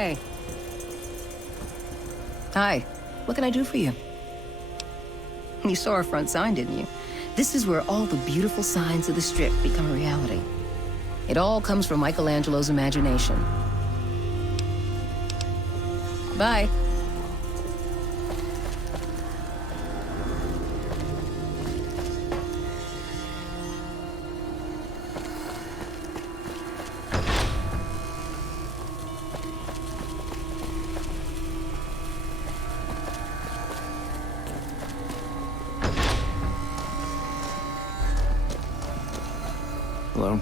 Hey. Hi. What can I do for you? You saw our front sign, didn't you? This is where all the beautiful signs of the Strip become a reality. It all comes from Michelangelo's imagination. Bye. Hello?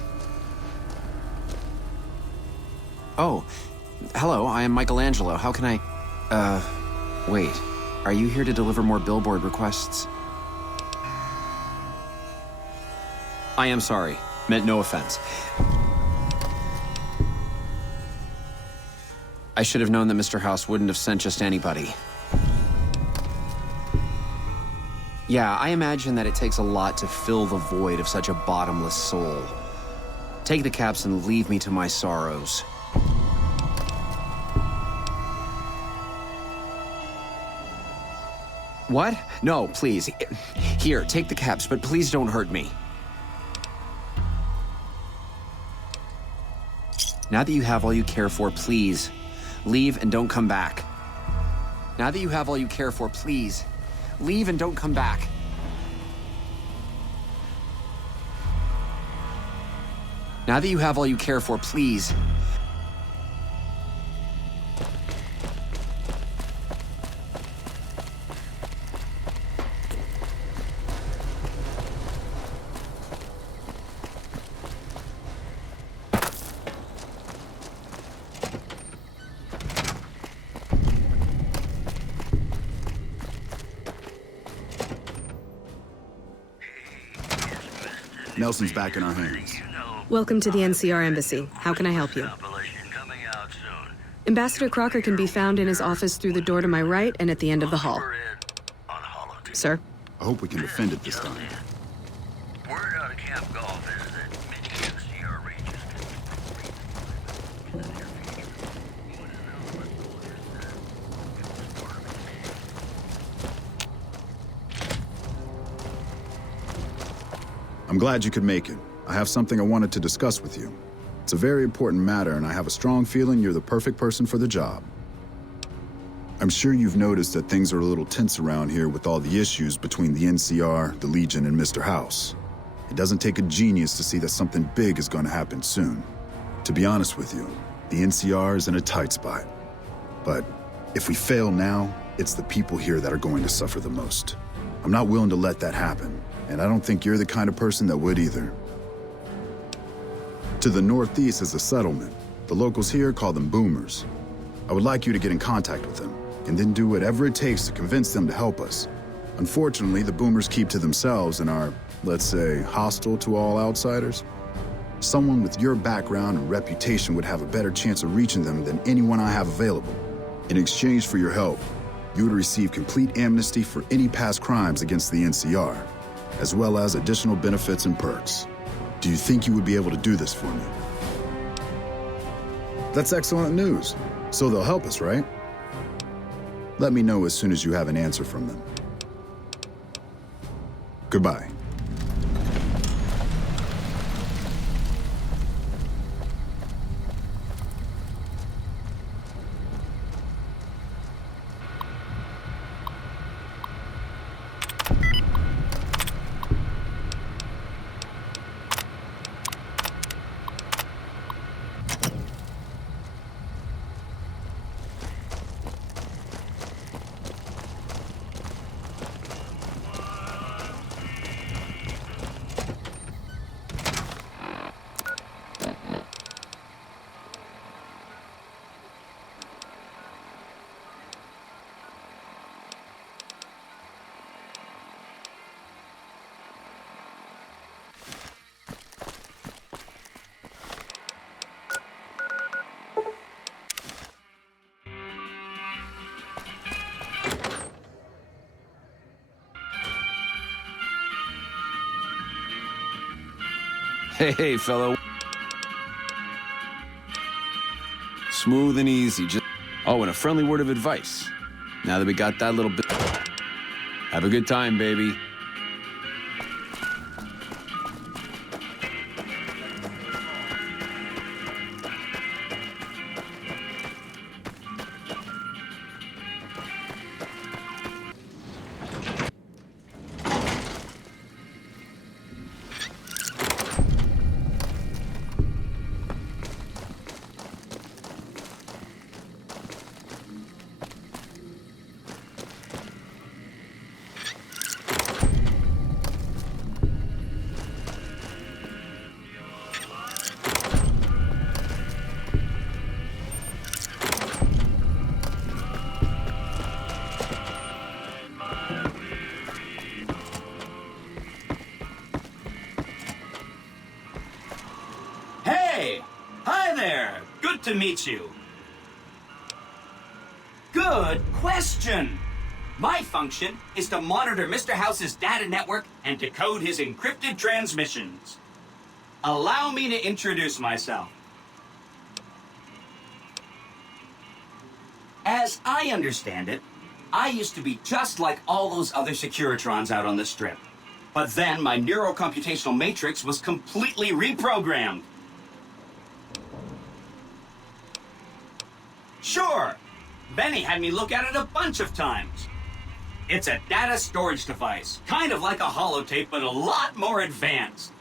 Oh, hello, I am Michelangelo. How can I... wait. Are you here to deliver more billboard requests? I am sorry. Meant no offense. I should have known that Mr. House wouldn't have sent just anybody. Yeah, I imagine that it takes a lot to fill the void of such a bottomless soul. Take the caps and leave me to my sorrows. What? No, please. Here, take the caps, but please don't hurt me. Now that you have all you care for, please, leave and don't come back. Now that you have all you care for, please, leave and don't come back. Now that you have all you care for, please. Nelson's back in our hands. Welcome to the NCR Embassy. How can I help you? Ambassador Crocker can be found in his office through the door to my right and at the end of the hall. Sir? I hope we can defend it this time. Word out of Camp Golf is that many NCR ranges I'm glad you could make it. I have something I wanted to discuss with you. It's a very important matter, and I have a strong feeling you're the perfect person for the job. I'm sure you've noticed that things are a little tense around here with all the issues between the NCR, the Legion, and Mr. House. It doesn't take a genius to see that something big is going to happen soon. To be honest with you, the NCR is in a tight spot. But if we fail now, it's the people here that are going to suffer the most. I'm not willing to let that happen, and I don't think you're the kind of person that would either. To the northeast is a settlement. The locals here call them boomers. I would like you to get in contact with them, and then do whatever it takes to convince them to help us. Unfortunately, the boomers keep to themselves and are, let's say, hostile to all outsiders. Someone with your background and reputation would have a better chance of reaching them than anyone I have available. In exchange for your help, you would receive complete amnesty for any past crimes against the NCR, as well as additional benefits and perks. Do you think you would be able to do this for me? That's excellent news. So they'll help us, right? Let me know as soon as you have an answer from them. Goodbye. Hey, fellow. Smooth and easy, just... Oh, and a friendly word of advice. Now that we got that little bit... Have a good time, baby. Hey! Hi there! Good to meet you. Good question. My function is to monitor Mr. House's data network and decode his encrypted transmissions. Allow me to introduce myself. As I understand it, I used to be just like all those other Securitrons out on the Strip. But then my neurocomputational matrix was completely reprogrammed. Sure, Benny had me look at it a bunch of times. It's a data storage device, kind of like a holotape, but a lot more advanced.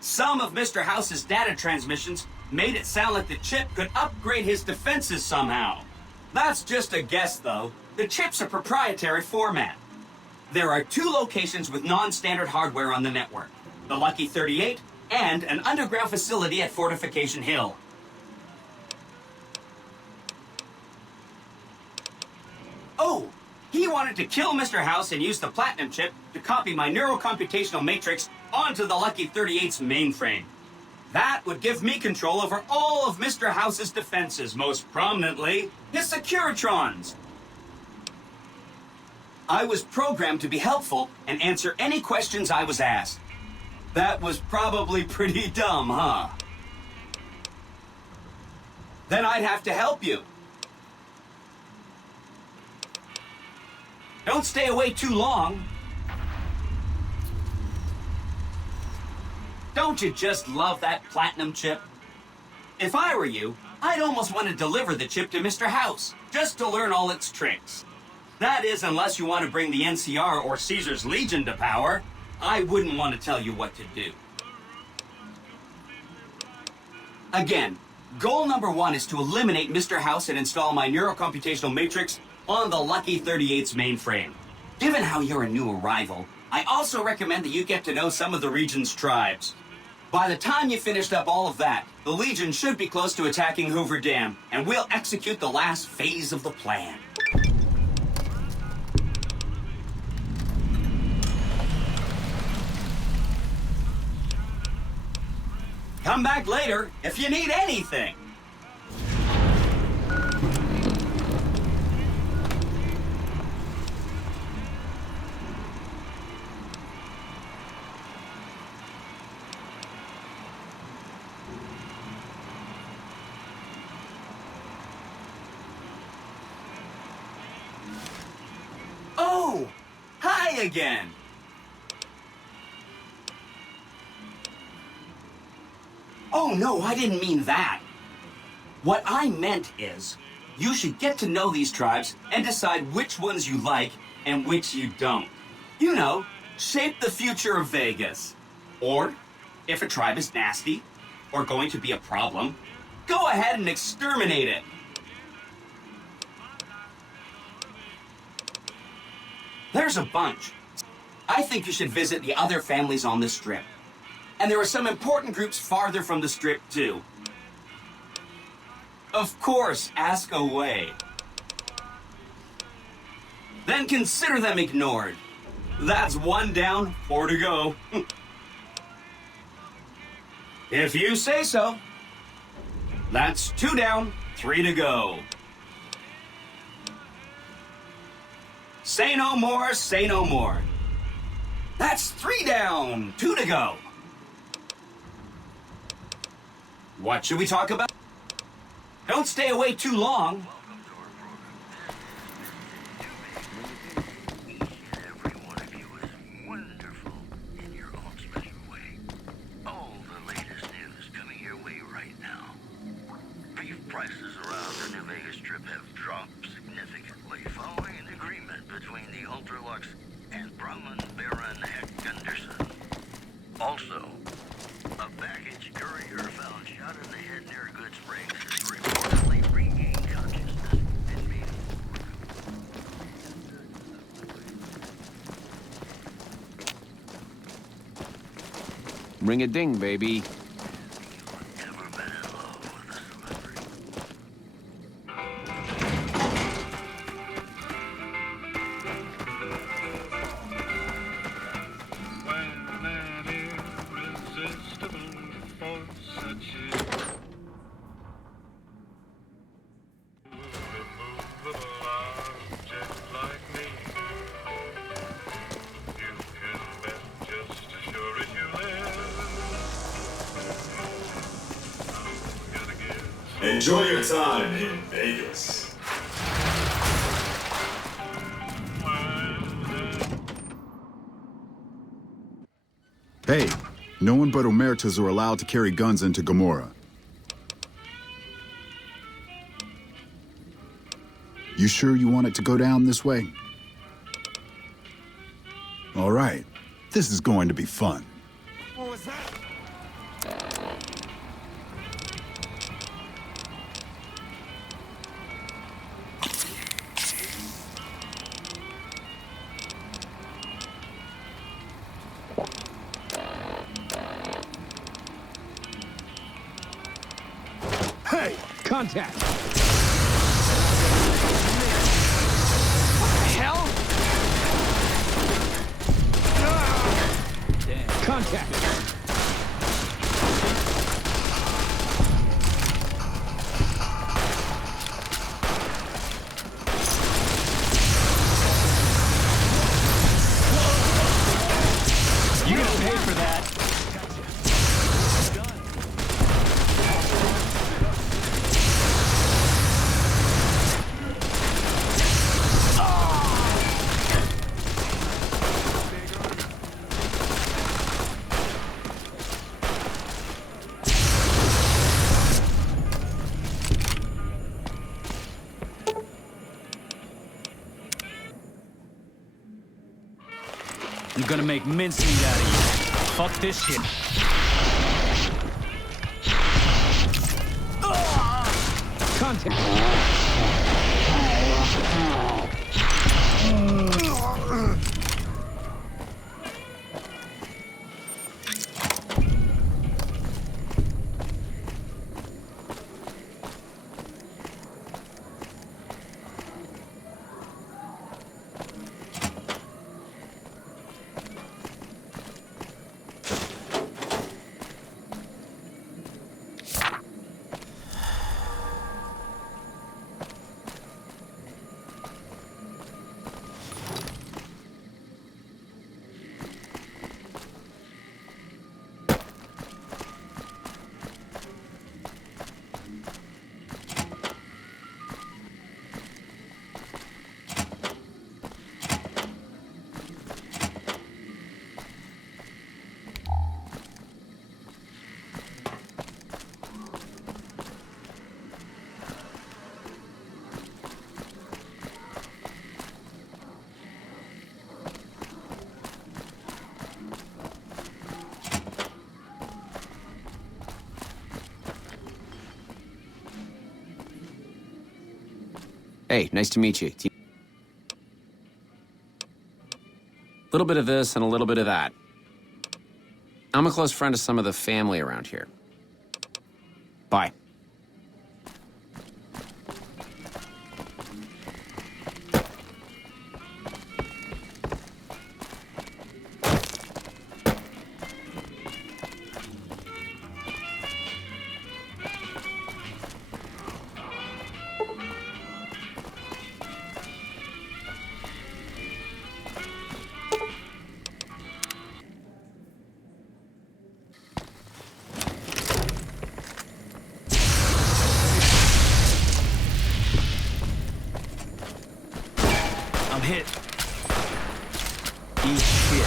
Some of Mr. House's data transmissions made it sound like the chip could upgrade his defenses somehow. That's just a guess, though. The chip's a proprietary format. There are 2 locations with non-standard hardware on the network. The Lucky 38 and an underground facility at Fortification Hill. Oh, he wanted to kill Mr. House and use the Platinum chip to copy my neurocomputational matrix onto the Lucky 38's mainframe. That would give me control over all of Mr. House's defenses, most prominently his Securitrons. I was programmed to be helpful and answer any questions I was asked. That was probably pretty dumb, huh? Then I'd have to help you. Don't stay away too long. Don't you just love that Platinum chip? If I were you, I'd almost want to deliver the chip to Mr. House, just to learn all its tricks. That is, unless you want to bring the NCR or Caesar's Legion to power. I wouldn't want to tell you what to do. Again, goal number 1 is to eliminate Mr. House and install my neurocomputational matrix on the Lucky 38's mainframe. Given how you're a new arrival, I also recommend that you get to know some of the region's tribes. By the time you finished up all of that, the Legion should be close to attacking Hoover Dam, and we'll execute the last phase of the plan. Come back later if you need anything. Oh, hi again. Oh, no, I didn't mean that. What I meant is, you should get to know these tribes and decide which ones you like and which you don't. You know, shape the future of Vegas. Or, if a tribe is nasty or going to be a problem, go ahead and exterminate it. There's a bunch. I think you should visit the other families on the Strip. And there are some important groups farther from the Strip, too. Of course, ask away. Then consider them ignored. That's 1 down, 4 to go. If you say so. That's 2 down, 3 to go. Say no more, say no more. That's 3 down, 2 to go. What should we talk about? Don't stay away too long. Also, a baggage courier found shot in the head near Good Springs has reportedly regained consciousness and made Ring a ding, baby. never been in love with a celebrity. When an irresistible force such as immovable object like me, you can bet just as sure as you live. I'm gonna give Enjoy your time in Vegas. Hey, no one but Omertas are allowed to carry guns into Gomorrah. You sure you want it to go down this way? All right, this is going to be fun. What was that? Hey! Contact! Hell? Contact! You're gonna pay for that. I'm gonna make mincemeat out of you. Fuck this shit. Contact! Hey, nice to meet you. A little bit of this and a little bit of that. I'm a close friend of some of the family around here. Bye. I'm hit. Eat shit.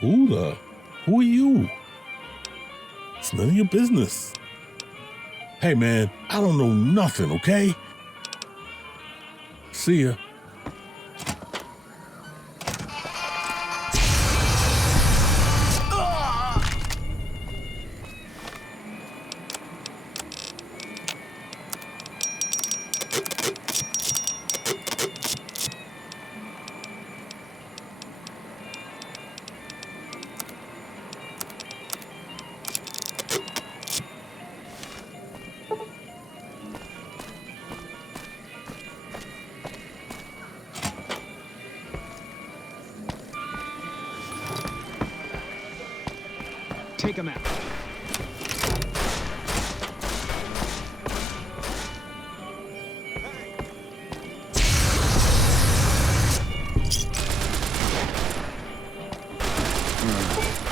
Who are you? It's none of your business. Hey, man, I don't know nothing, okay? See ya. Take him out.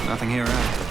Nothing here, right?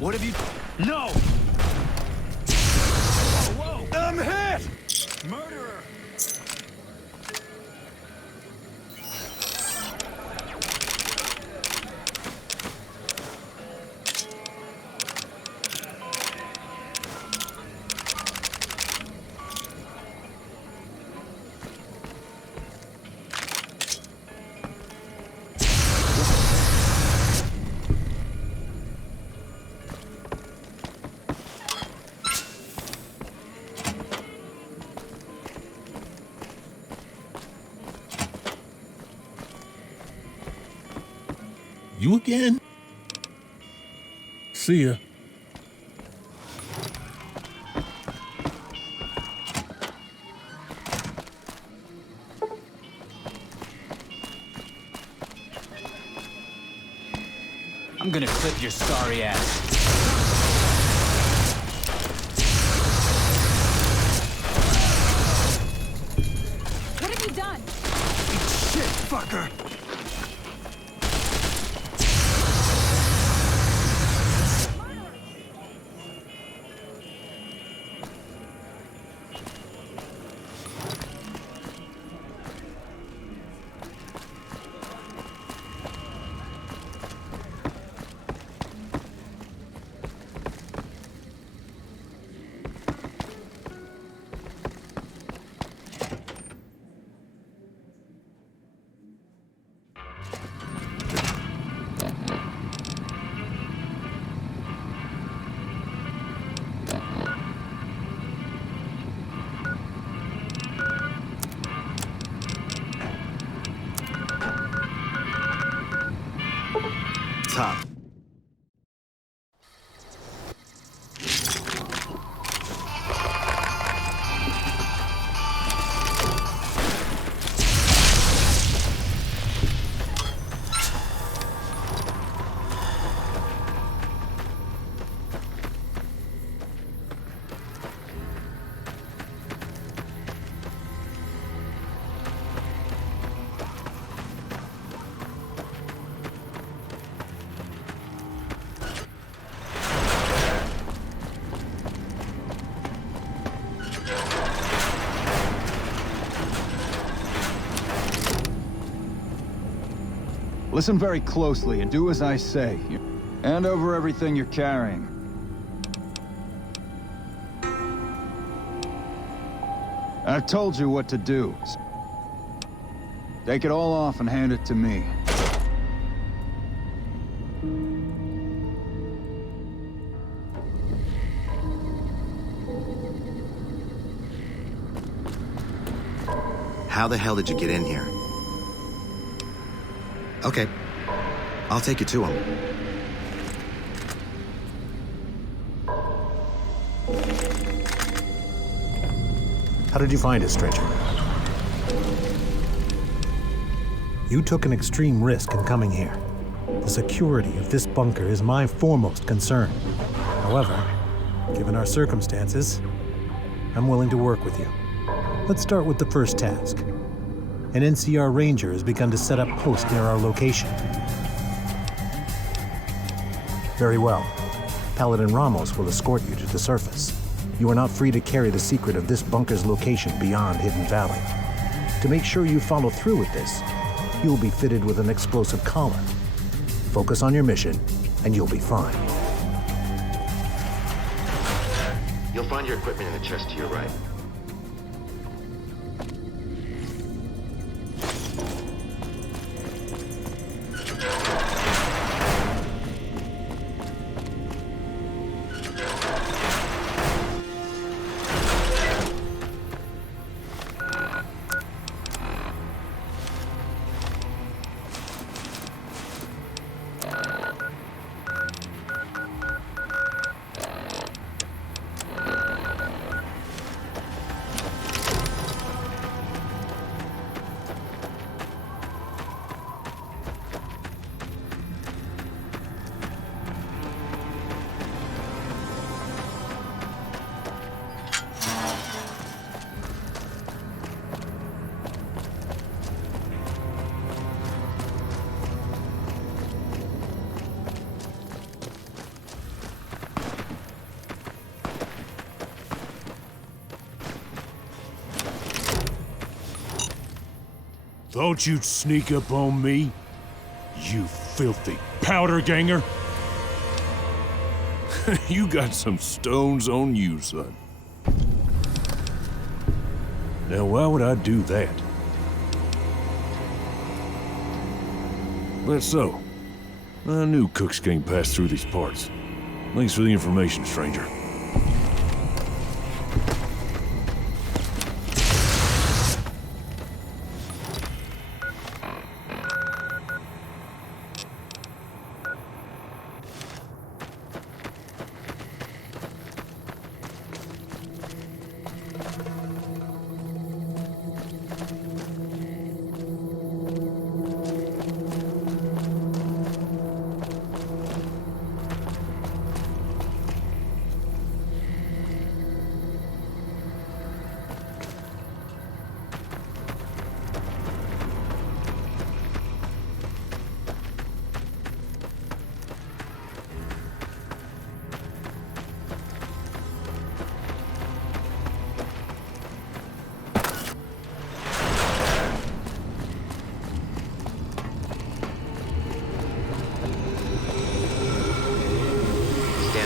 What have you... No! Whoa, whoa! I'm hit! Murderer! You again? See ya. I'm gonna clip your sorry ass. What have you done? Shit, fucker! top. Listen very closely and do as I say. Hand over everything you're carrying. I've told you what to do. Take it all off and hand it to me. How the hell did you get in here? Okay. I'll take you to him. How did you find it, stranger? You took an extreme risk in coming here. The security of this bunker is my foremost concern. However, given our circumstances, I'm willing to work with you. Let's start with the first task. An NCR ranger has begun to set up posts near our location. Very well. Paladin Ramos will escort you to the surface. You are not free to carry the secret of this bunker's location beyond Hidden Valley. To make sure you follow through with this, you'll be fitted with an explosive collar. Focus on your mission, and you'll be fine. You'll find your equipment in the chest to your right. Thought you'd sneak up on me? You filthy powder ganger! You got some stones on you, son. Now, why would I do that? That's so. I knew cooks can't pass through these parts. Thanks for the information, stranger.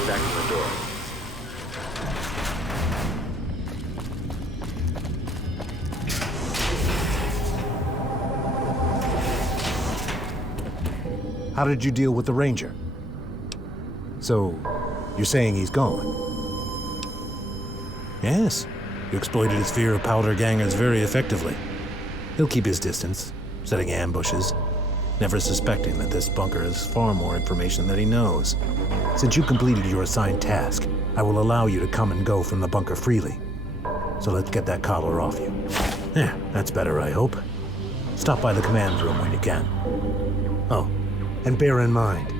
Back from the door. How did you deal with the ranger? So, you're saying he's gone? Yes. You exploited his fear of powder gangers very effectively. He'll keep his distance, setting ambushes. never suspecting that this bunker has far more information than he knows. Since you completed your assigned task, I will allow you to come and go from the bunker freely. So let's get that collar off you. Yeah, that's better, I hope. Stop by the command room when you can. Oh, and bear in mind,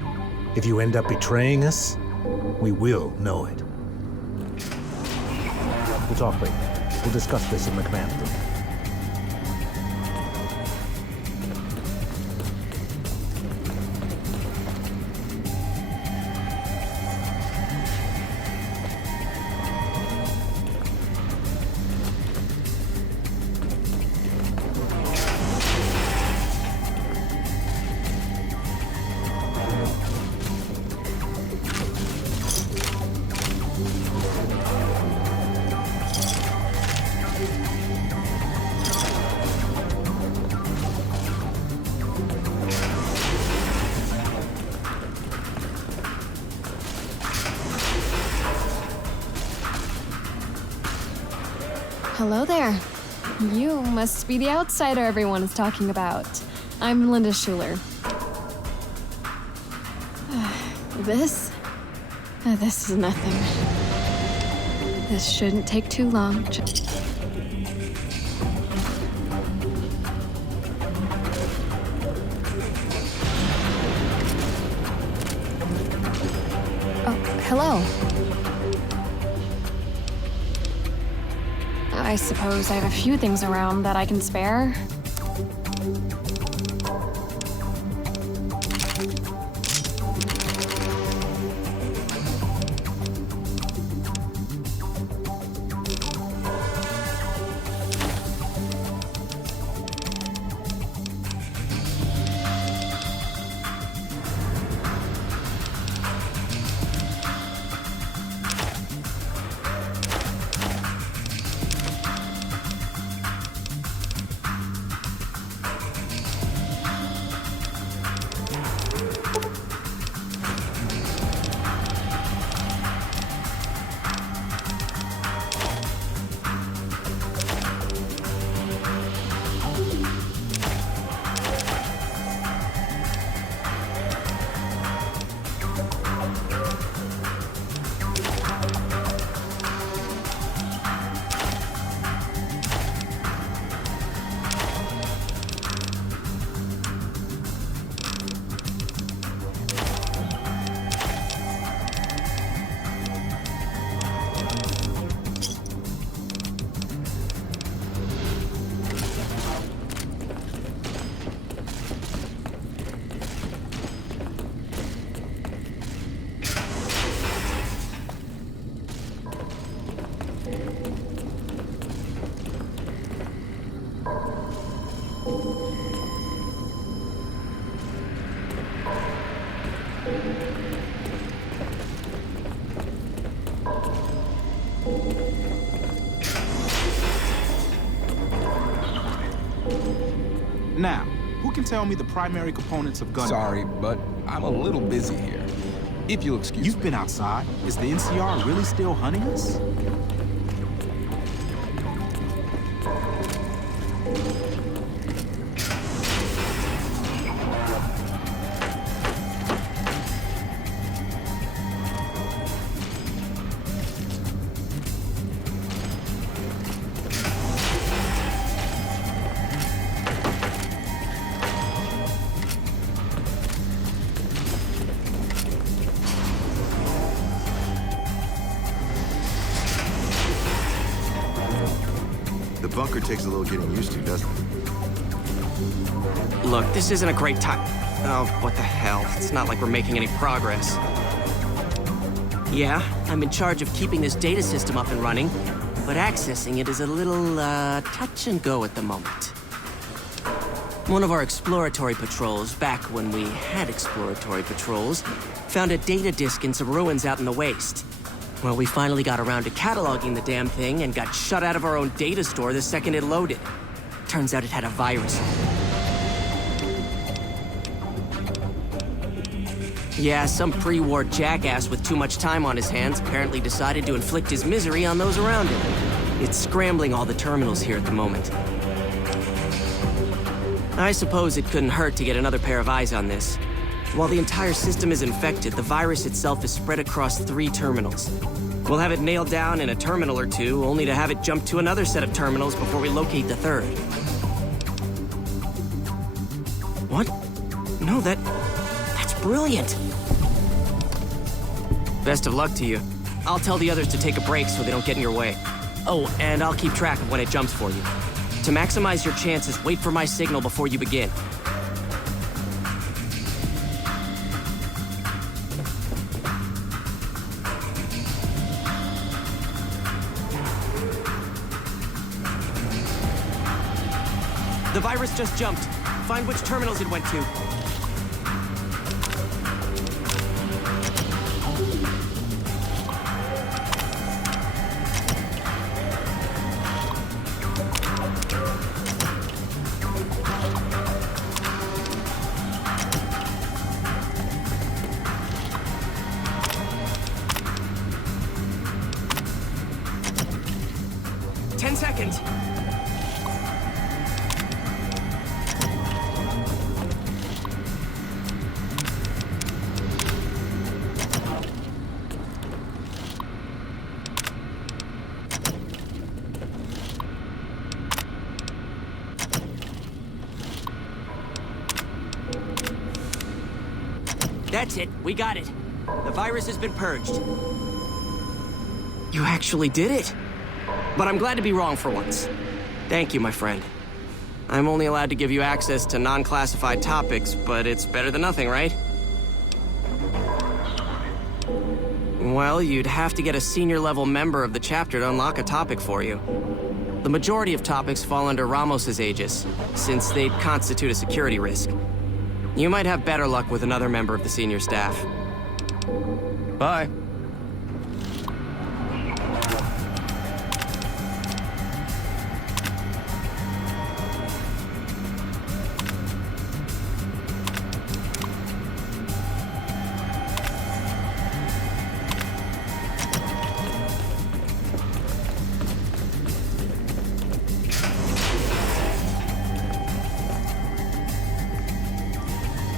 if you end up betraying us, we will know it. We'll talk later. We'll discuss this in the command room. Hello there. You must be the outsider everyone is talking about. I'm Linda Schuler. This is nothing. This shouldn't take too long. Oh, hello. I suppose I have a few things around that I can spare. Now, who can tell me the primary components of gun? Sorry, but I'm a little busy here. If you'll excuse me. You've been outside. Is the NCR really still hunting us? The bunker takes a little getting used to, doesn't it? Look, this isn't a great time. Oh, what the hell? It's not like we're making any progress. Yeah, I'm in charge of keeping this data system up and running, but accessing it is a little, touch and go at the moment. One of our exploratory patrols, back when we had exploratory patrols, found a data disk in some ruins out in the waste. Well, we finally got around to cataloging the damn thing and got shut out of our own data store the second it loaded. Turns out it had a virus on it. Yeah, some pre-war jackass with too much time on his hands apparently decided to inflict his misery on those around him. It's scrambling all the terminals here at the moment. I suppose it couldn't hurt to get another pair of eyes on this. While the entire system is infected, the virus itself is spread across 3 terminals. We'll have it nailed down in a terminal or 2, only to have it jump to another set of terminals before we locate the 3rd. What? No, that's brilliant. Best of luck to you. I'll tell the others to take a break so they don't get in your way. Oh, and I'll keep track of when it jumps for you. To maximize your chances, wait for my signal before you begin. The virus just jumped. Find which terminals it went to. Seconds. That's it. We got it. The virus has been purged. You actually did it. But I'm glad to be wrong for once. Thank you, my friend. I'm only allowed to give you access to non-classified topics, but it's better than nothing, right? Well, you'd have to get a senior-level member of the chapter to unlock a topic for you. The majority of topics fall under Ramos's aegis, since they'd constitute a security risk. You might have better luck with another member of the senior staff. Bye.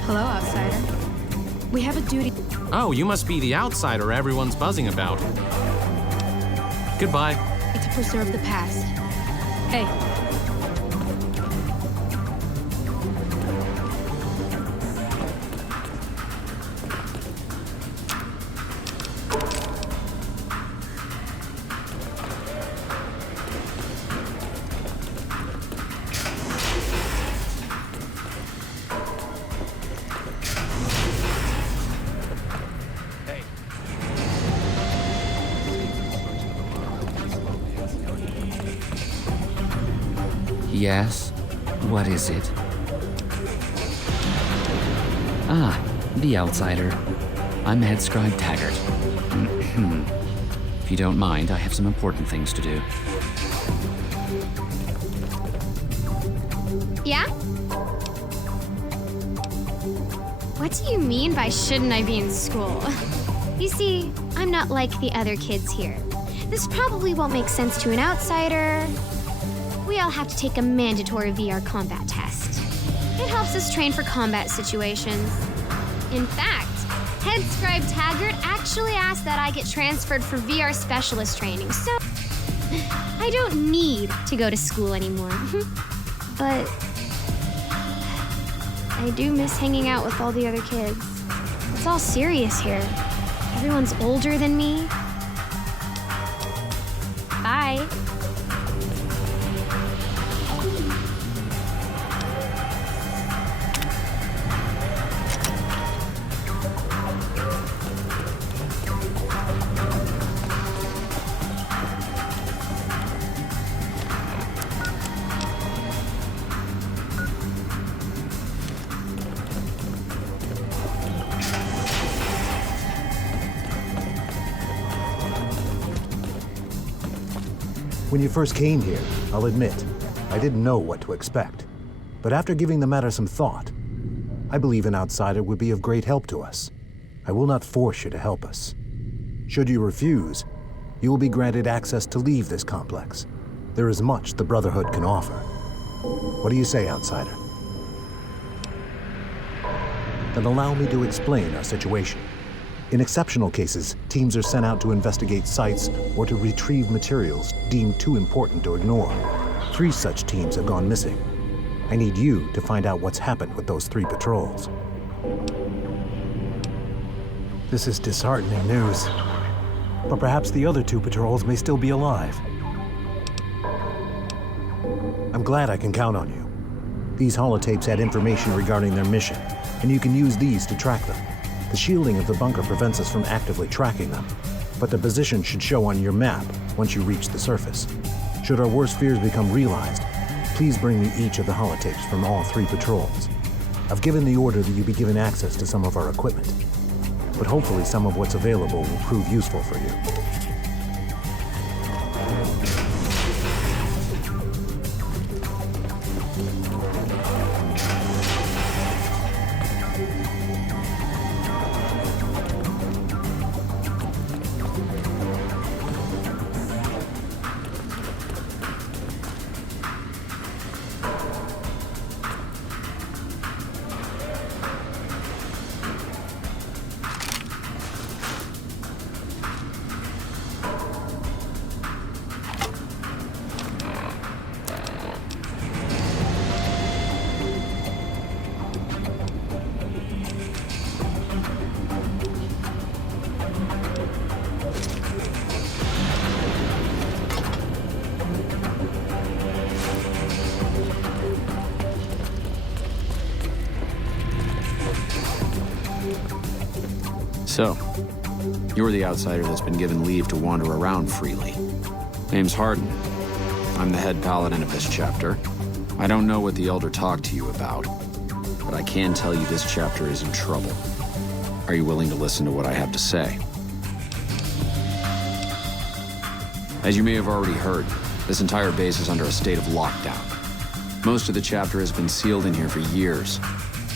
Hello, outsider. We have a duty. Oh, you must be the outsider everyone's buzzing about. Goodbye. To preserve the past. Hey. Yes? What is it? Ah, the outsider. I'm Head Scribe Taggart. If you don't mind, I have some important things to do. Yeah? What do you mean by shouldn't I be in school? You see, I'm not like the other kids here. This probably won't make sense to an outsider. We all have to take a mandatory VR combat test. It helps us train for combat situations. In fact, Head Scribe Taggart actually asked that I get transferred for VR specialist training, so I don't need to go to school anymore. But I do miss hanging out with all the other kids. It's all serious here. Everyone's older than me. Bye. When you first came here, I'll admit, I didn't know what to expect. But after giving the matter some thought, I believe an outsider would be of great help to us. I will not force you to help us. Should you refuse, you will be granted access to leave this complex. There is much the Brotherhood can offer. What do you say, outsider? then allow me to explain our situation. In exceptional cases, teams are sent out to investigate sites or to retrieve materials deemed too important to ignore. 3 such teams have gone missing. I need you to find out what's happened with those 3 patrols. This is disheartening news, but perhaps the other 2 patrols may still be alive. I'm glad I can count on you. These holotapes had information regarding their mission, and you can use these to track them. The shielding of the bunker prevents us from actively tracking them, but the position should show on your map once you reach the surface. Should our worst fears become realized, please bring me each of the holotapes from all 3 patrols. I've given the order that you be given access to some of our equipment, but hopefully some of what's available will prove useful for you. So, you're the outsider that's been given leave to wander around freely. Name's Hardin. I'm the head paladin of this chapter. I don't know what the Elder talked to you about, but I can tell you this chapter is in trouble. Are you willing to listen to what I have to say? As you may have already heard, this entire base is under a state of lockdown. Most of the chapter has been sealed in here for years.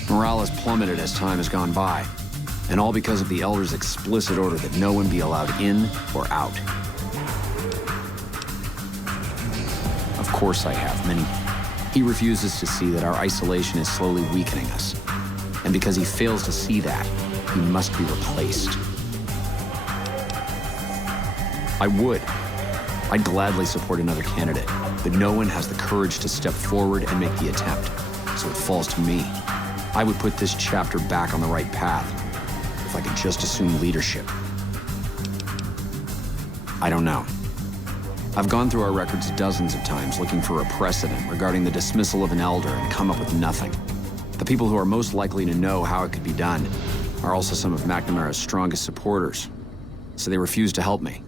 Morale has plummeted as time has gone by, and all because of the Elder's explicit order that no one be allowed in or out. Of course I have, Minnie. He refuses to see that our isolation is slowly weakening us. And because he fails to see that, he must be replaced. I'd gladly support another candidate, but no one has the courage to step forward and make the attempt, so it falls to me. I would put this chapter back on the right path, if I could just assume leadership. I don't know. I've gone through our records dozens of times looking for a precedent regarding the dismissal of an elder and come up with nothing. The people who are most likely to know how it could be done are also some of McNamara's strongest supporters, so they refuse to help me,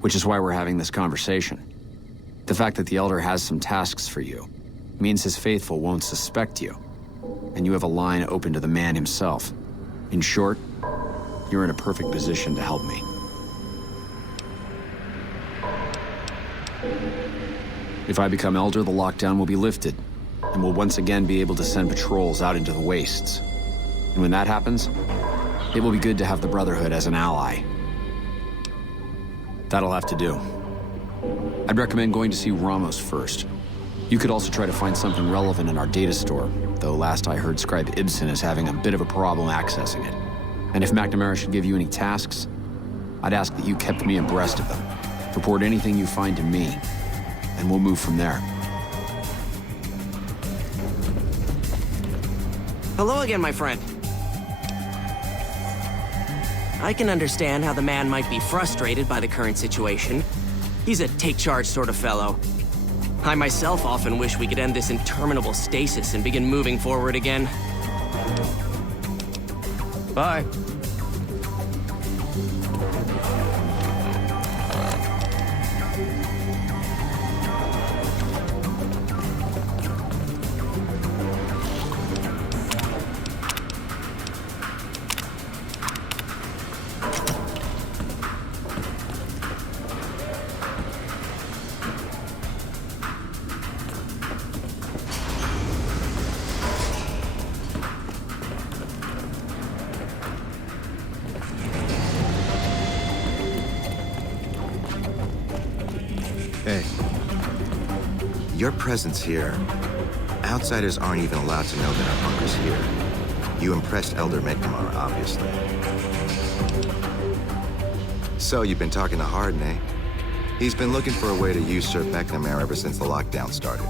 which is why we're having this conversation. The fact that the elder has some tasks for you means his faithful won't suspect you, and you have a line open to the man himself. In short, you're in a perfect position to help me. If I become elder, the lockdown will be lifted, and we'll once again be able to send patrols out into the wastes. And when that happens, it will be good to have the Brotherhood as an ally. That'll have to do. I'd recommend going to see Ramos first. You could also try to find something relevant in our data store, though last I heard Scribe Ibsen is having a bit of a problem accessing it. And if McNamara should give you any tasks, I'd ask that you kept me abreast of them. Report anything you find to me, and we'll move from there. Hello again, my friend. I can understand how the man might be frustrated by the current situation. He's a take-charge sort of fellow. I myself often wish we could end this interminable stasis and begin moving forward again. Bye. Hey. Your presence here, outsiders aren't even allowed to know that our bunker's here. You impressed Elder McNamara, obviously. So you've been talking to Harden, eh? He's been looking for a way to usurp McNamara ever since the lockdown started.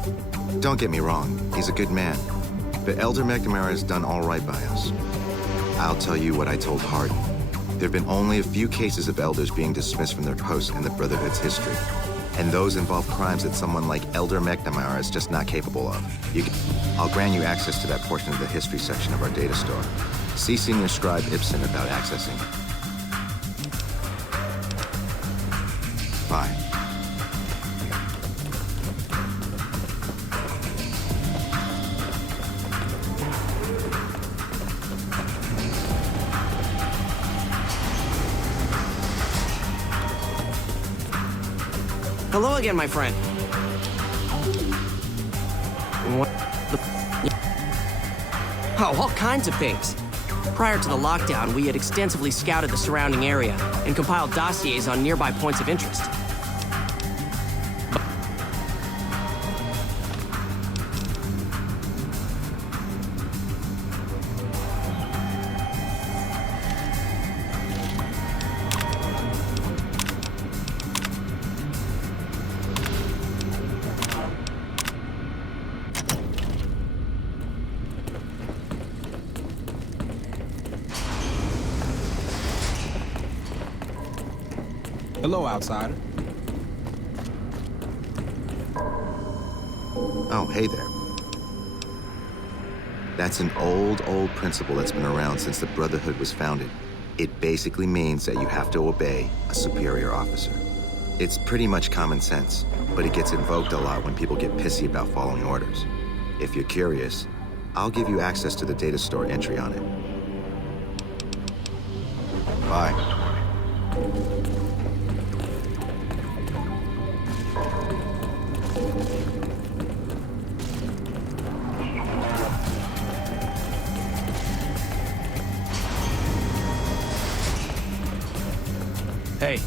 Don't get me wrong, he's a good man. But Elder McNamara has done all right by us. I'll tell you what I told Harden. There have been only a few cases of elders being dismissed from their posts in the Brotherhood's history. And those involve crimes that someone like Elder McNamara is just not capable of. I'll grant you access to that portion of the history section of our data store. See Senior Scribe Ibsen about accessing. Bye. Hello again, my friend. What the... Oh, all kinds of things. Prior to the lockdown, we had extensively scouted the surrounding area and compiled dossiers on nearby points of interest. Hello, outsider. Oh, hey there. That's an old principle that's been around since the Brotherhood was founded. It basically means that you have to obey a superior officer. It's pretty much common sense, but it gets invoked a lot when people get pissy about following orders. If you're curious, I'll give you access to the data store entry on it. Bye. Hey.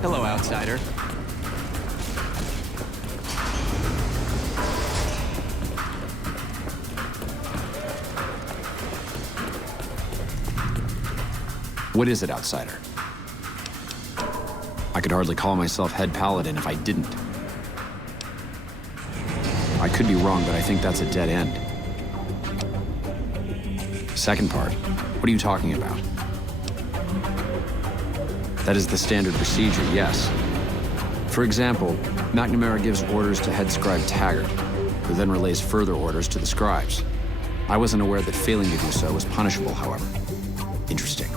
Hello, outsider. What is it, outsider? I could hardly call myself head paladin if I didn't. I could be wrong, but I think that's a dead end. Second part, what are you talking about? That is the standard procedure, yes. For example, McNamara gives orders to head scribe Taggart, who then relays further orders to the scribes. I wasn't aware that failing to do so was punishable, however. Interesting.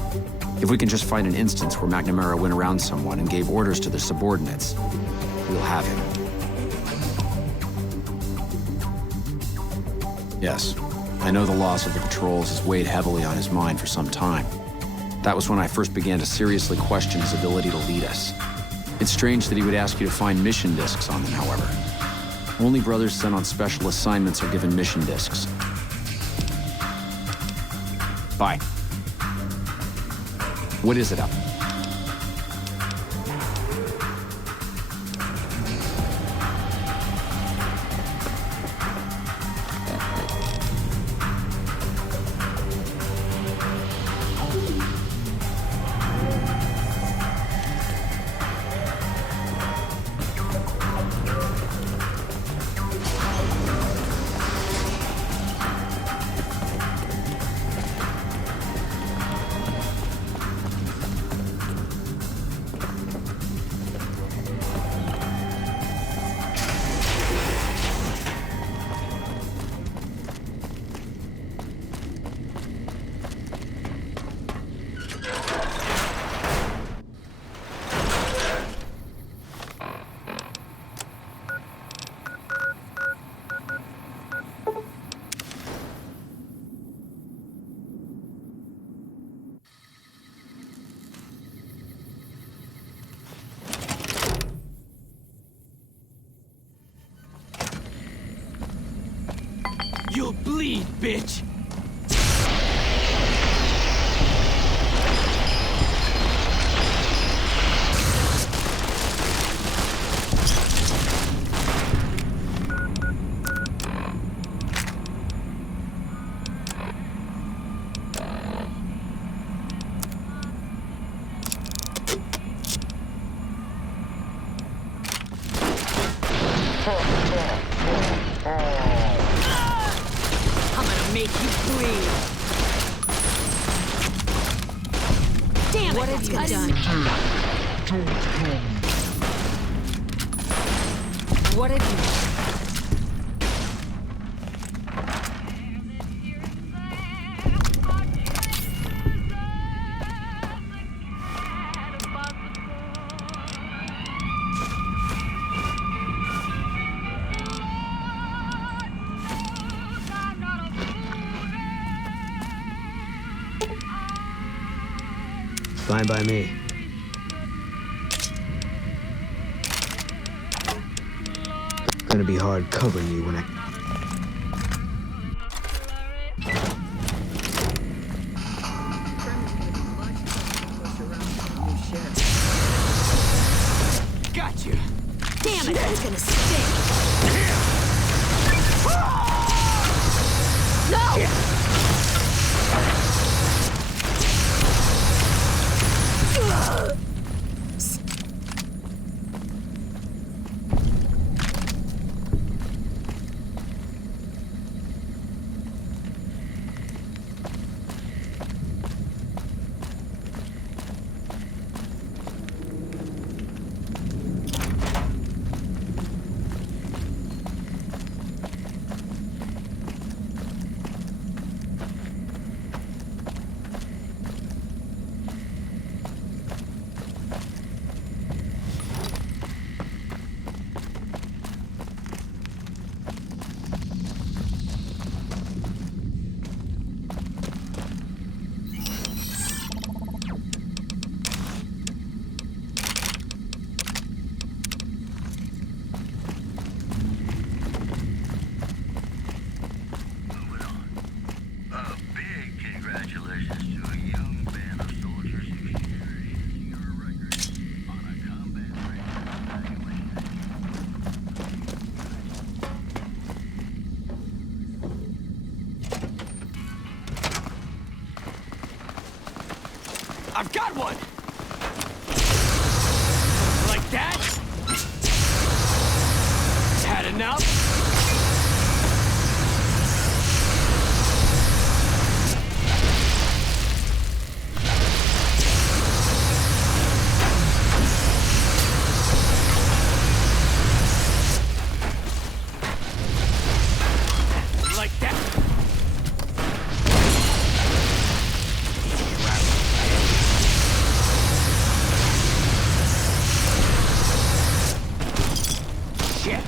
If we can just find an instance where McNamara went around someone and gave orders to their subordinates, we'll have him. Yes, I know the loss of the patrols has weighed heavily on his mind for some time. That was when I first began to seriously question his ability to lead us. It's strange that he would ask you to find mission discs on them, however. Only brothers sent on special assignments are given mission discs. Bye. What is it up? You'll bleed, bitch! I'm gonna make you bleed. Damn it, what have you done? What have you done? Fine by me. Gonna be hard covering you when I... Gotcha! Damn it, that's gonna stink! No! I've got one! Like that? Had enough? Like that? Shit.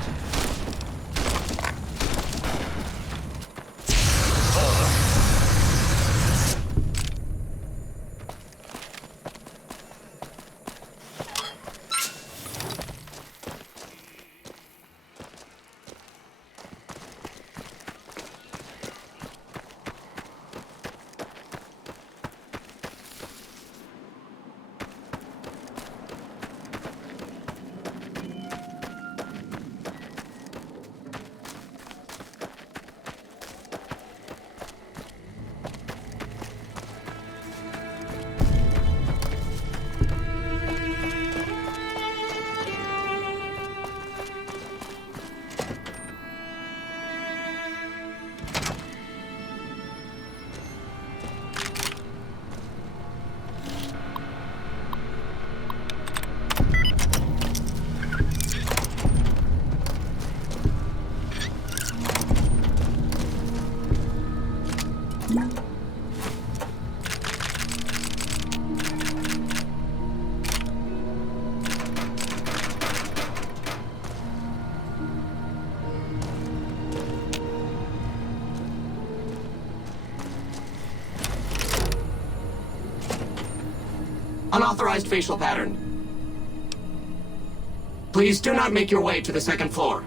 Unauthorized facial pattern. Please do not make your way to the second floor.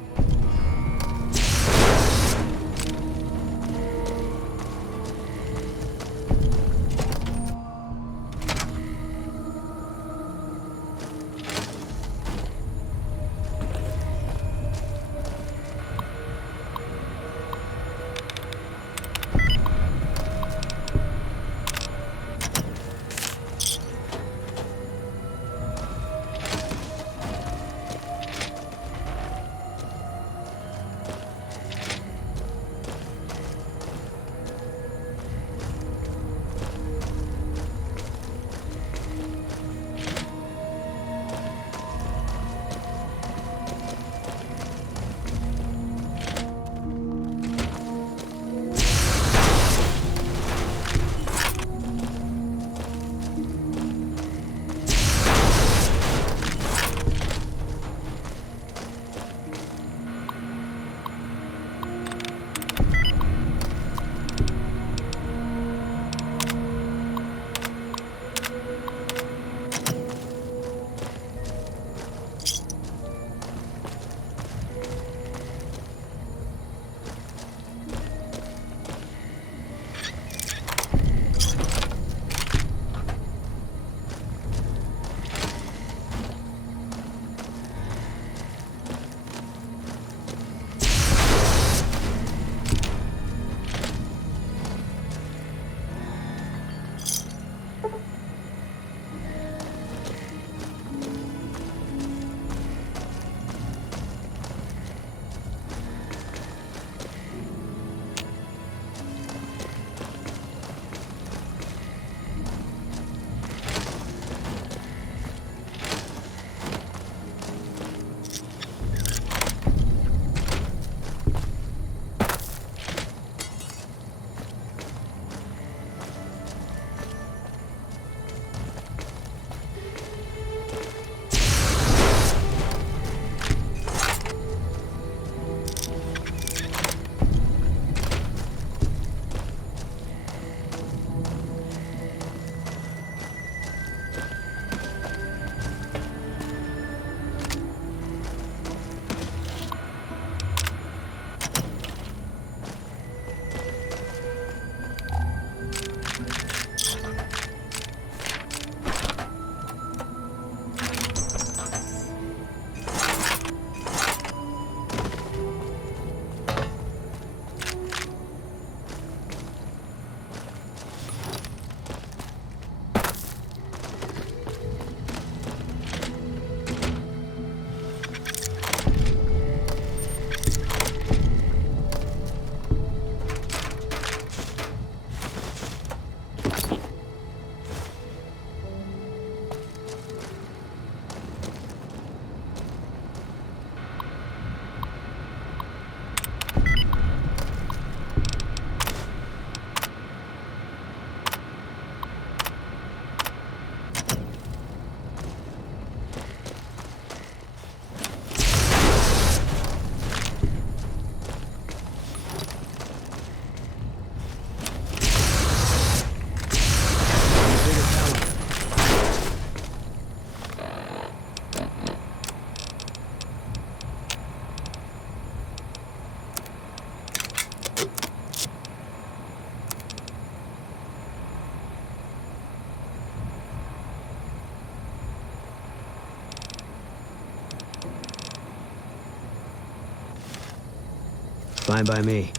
Fine by me.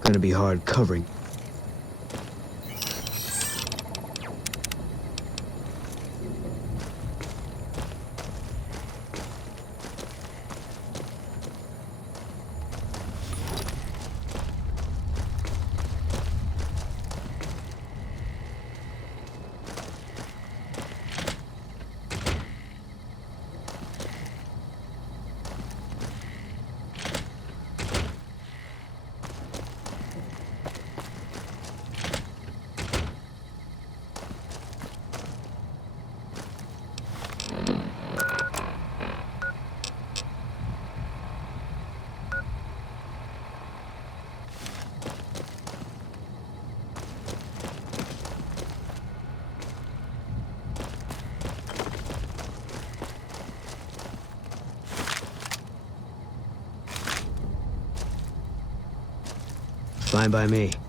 Gonna be hard covering. Fine by me.